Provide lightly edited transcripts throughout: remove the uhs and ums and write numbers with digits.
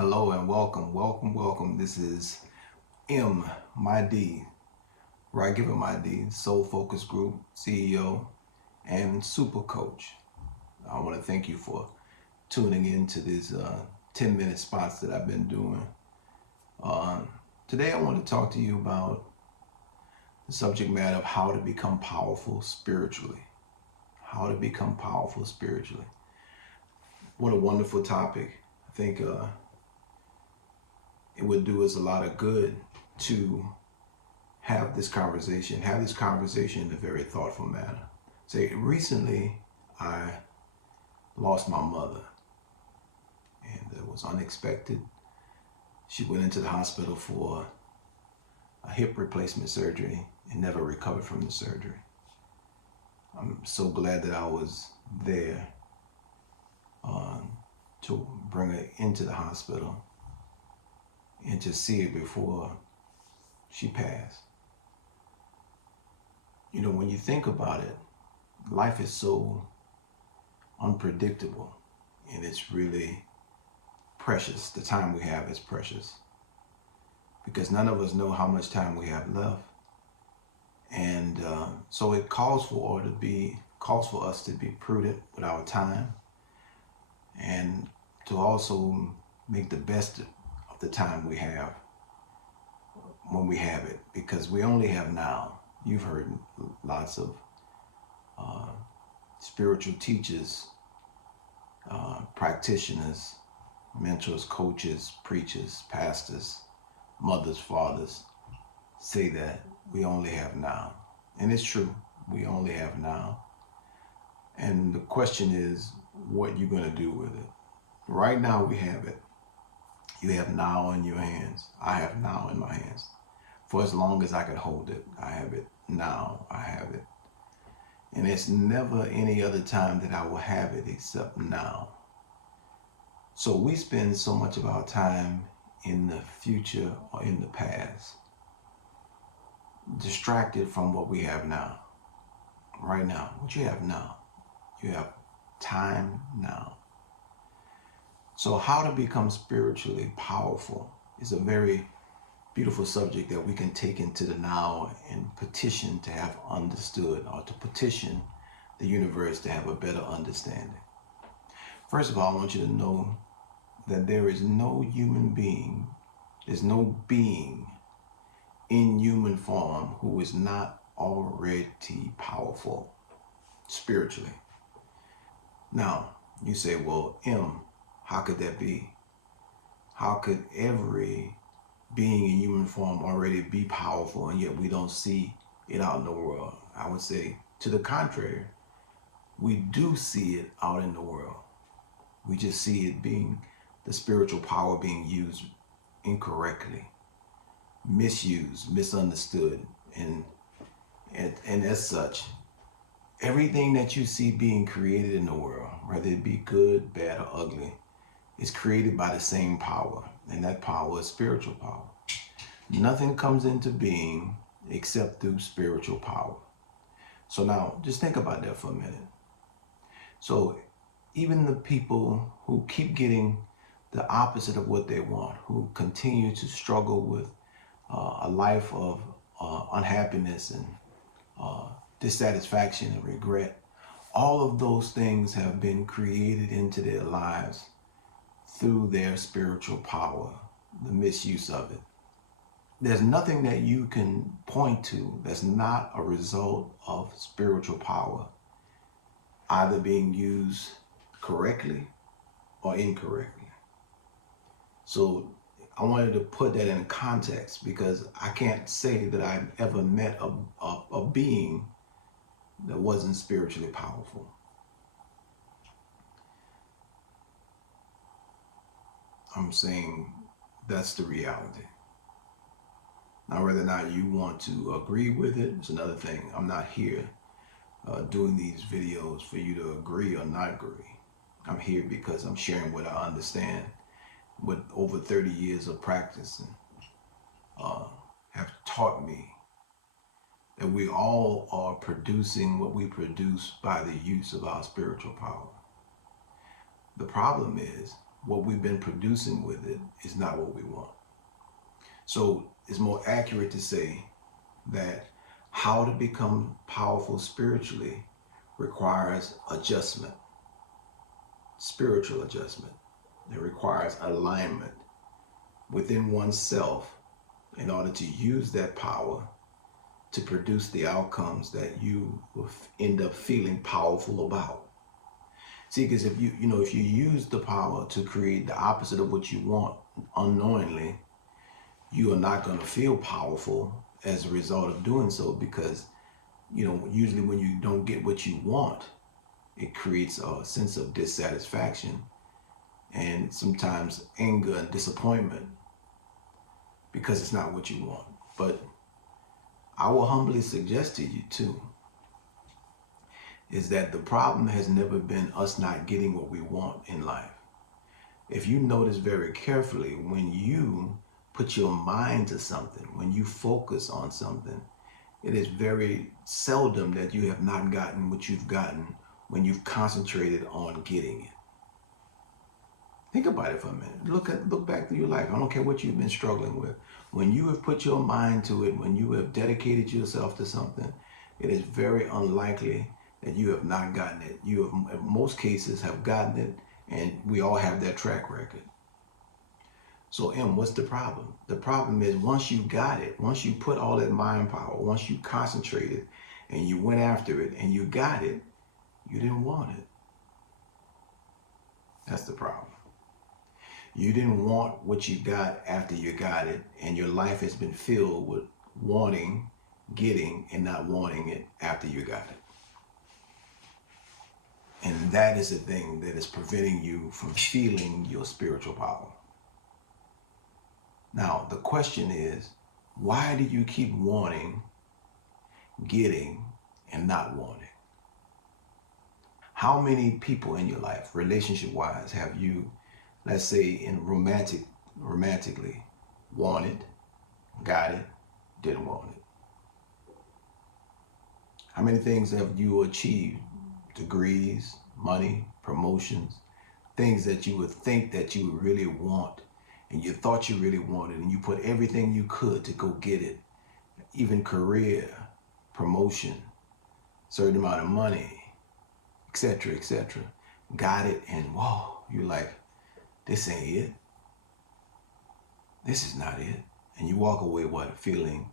Hello and welcome. This is Mahdi, Ragivah Mahdi, Soul Focus Group CEO and Super Coach. I want to thank you for tuning in to these 10-minute spots that I've been doing. Today I want to talk to you about the subject matter of how to become powerful spiritually. How to become powerful spiritually. What a wonderful topic. I think it would do us a lot of good to have this conversation in a very thoughtful manner. Say, recently I lost my mother, and it was unexpected. She went into the hospital for a hip replacement surgery and never recovered from the surgery. I'm so glad that I was there to bring her into the hospital and to see it before she passed. You know, when you think about it, life is so unpredictable, and it's really precious. The time we have is precious because none of us know how much time we have left. And so it calls for us to be prudent with our time and to also make the best of the time we have when we have it, because we only have now. You've heard lots of spiritual teachers, practitioners, mentors, coaches, preachers, pastors, mothers, fathers say that we only have now. And it's true, we only have now. And the question is, what you're going to do with it. Right now we have it. You have now in your hands. I have now in my hands. For as long as I can hold it, I have it. Now I have it. And it's never any other time that I will have it except now. So we spend so much of our time in the future or in the past, distracted from what we have now. Right now, what you have now. You have time now. So how to become spiritually powerful is a very beautiful subject that we can take into the now and petition to have understood, or to petition the universe to have a better understanding. First of all, I want you to know that there is no human being, there's no being in human form who is not already powerful spiritually. Now, you say, well, how could that be? How could every being in human form already be powerful, and yet we don't see it out in the world? I would say, to the contrary, we do see it out in the world. We just see it being, the spiritual power being used incorrectly, misused, misunderstood, and as such, everything that you see being created in the world, whether it be good, bad, or ugly, is created by the same power, and that power is spiritual power. Nothing comes into being except through spiritual power. So now, just think about that for a minute. So even the people who keep getting the opposite of what they want, who continue to struggle with a life of unhappiness and dissatisfaction and regret, all of those things have been created into their lives through their spiritual power, the misuse of it. There's nothing that you can point to that's not a result of spiritual power, either being used correctly or incorrectly. So I wanted to put that in context, because I can't say that I've ever met a being that wasn't spiritually powerful. I'm saying that's the reality. Now, whether or not you want to agree with it is another thing. I'm not here doing these videos for you to agree or not agree. I'm here because I'm sharing what I understand with over 30 years of practice, and have taught me that we all are producing what we produce by the use of our spiritual power. The problem is what we've been producing with it is not what we want. So it's more accurate to say that how to become powerful spiritually requires adjustment, spiritual adjustment. It requires alignment within oneself in order to use that power to produce the outcomes that you will end up feeling powerful about. See, because if you use the power to create the opposite of what you want unknowingly, you are not going to feel powerful as a result of doing so, because usually when you don't get what you want, it creates a sense of dissatisfaction and sometimes anger and disappointment because it's not what you want. But I will humbly suggest to you too is that the problem has never been us not getting what we want in life. If you notice very carefully, when you put your mind to something, when you focus on something, it is very seldom that you have not gotten what you've gotten when you've concentrated on getting it. Think about it for a minute. Look back through your life. I don't care what you've been struggling with. When you have put your mind to it, when you have dedicated yourself to something, it is very unlikely that you have not gotten it. You have, in most cases, have gotten it, and we all have that track record. So, what's the problem? The problem is once you got it, once you put all that mind power, once you concentrated and you went after it and you got it, you didn't want it. That's the problem. You didn't want what you got after you got it, and your life has been filled with wanting, getting, and not wanting it after you got it. And that is the thing that is preventing you from feeling your spiritual power. Now, the question is, why do you keep wanting, getting, and not wanting? How many people in your life, relationship-wise, have you, let's say in romantically, wanted, got it, didn't want it? How many things have you achieved? Degrees, money, promotions, things that you would think that you would really want, and you thought you really wanted, and you put everything you could to go get it, even career, promotion, certain amount of money, etc., etc. Got it, and whoa, you're like, this ain't it. This is not it. And you walk away, feeling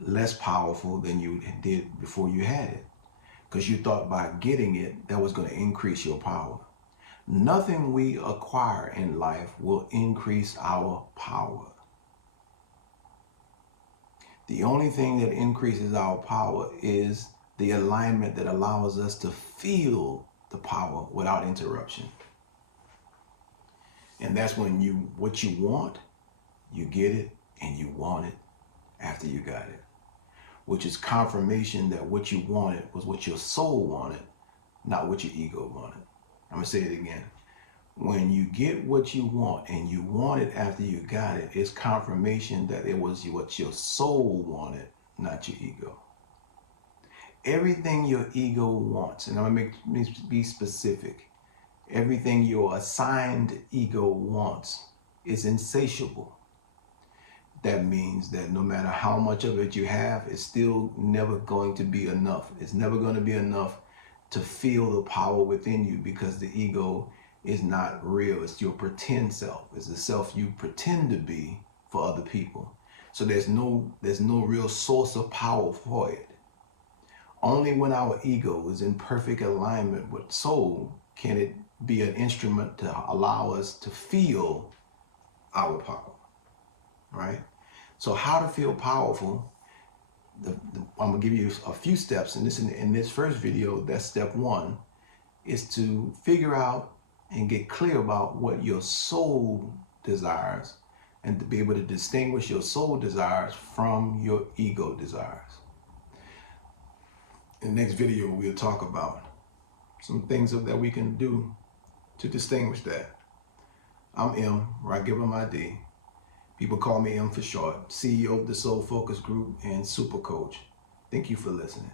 less powerful than you did before you had it. Because you thought by getting it, that was going to increase your power. Nothing we acquire in life will increase our power. The only thing that increases our power is the alignment that allows us to feel the power without interruption. And that's when what you want, you get it, and you want it after you got it. Which is confirmation that what you wanted was what your soul wanted, not what your ego wanted. I'm gonna say it again. When you get what you want and you want it after you got it, it's confirmation that it was what your soul wanted, not your ego. Everything your ego wants, and I'm gonna be specific, everything your assigned ego wants is insatiable. That means that no matter how much of it you have, it's still never going to be enough. It's never going to be enough to feel the power within you, because the ego is not real. It's your pretend self. It's the self you pretend to be for other people. So there's no real source of power for it. Only when our ego is in perfect alignment with soul can it be an instrument to allow us to feel our power, right? So how to feel powerful, I'm gonna give you a few steps. And in this first video, that's step one, is to figure out and get clear about what your soul desires, and to be able to distinguish your soul desires from your ego desires. In the next video, we'll talk about some things that we can do to distinguish that. I'm Ragivah Mahdi. People call me M for short, CEO of the Soul Focus Group and Super Coach. Thank you for listening.